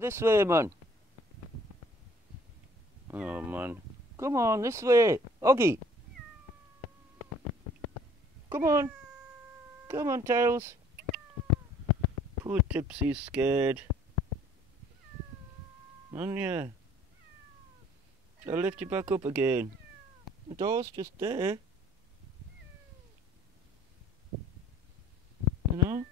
This way, man. Oh, man. Come on, this way. Oggy. Come on. Come on, Tails. Poor Tipsy's scared. And yeah. I'll lift you back up again. The door's just there. You know?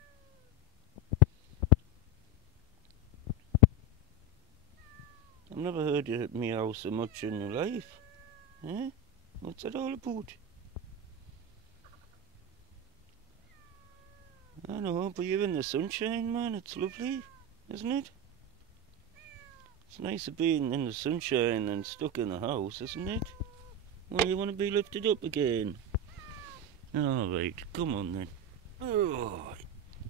I've never heard you meow so much in your life. Eh? What's that all about? I know, but you're in the sunshine, man. It's lovely, isn't it? It's nicer being in the sunshine than stuck in the house, isn't it? Well, you want to be lifted up again? Alright, come on then. Oh,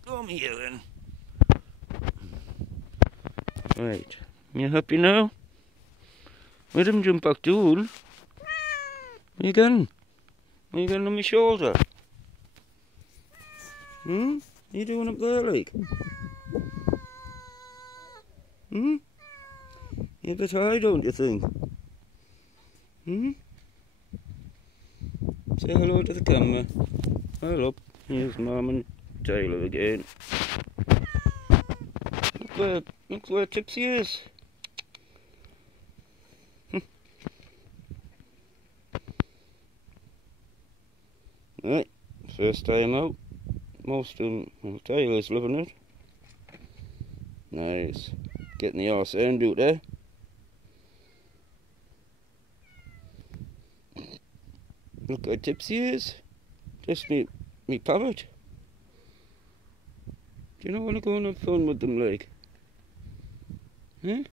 come here then. Right, you happy now? Let him jump back down. Where you going? Where you going on my shoulder? Hmm? What are you doing up there, like? Hmm? You're a bit high, don't you think? Hmm? Say hello to the camera. Hello. Here's Mum and Taylor again. Look where Tipsy is. Right, first time out. Most of them, well, Taylor's loving it. Nice. Getting the arse end out there. Look how Tipsy is. Just me parrot. Do you not want to go and have fun with them, like? Eh?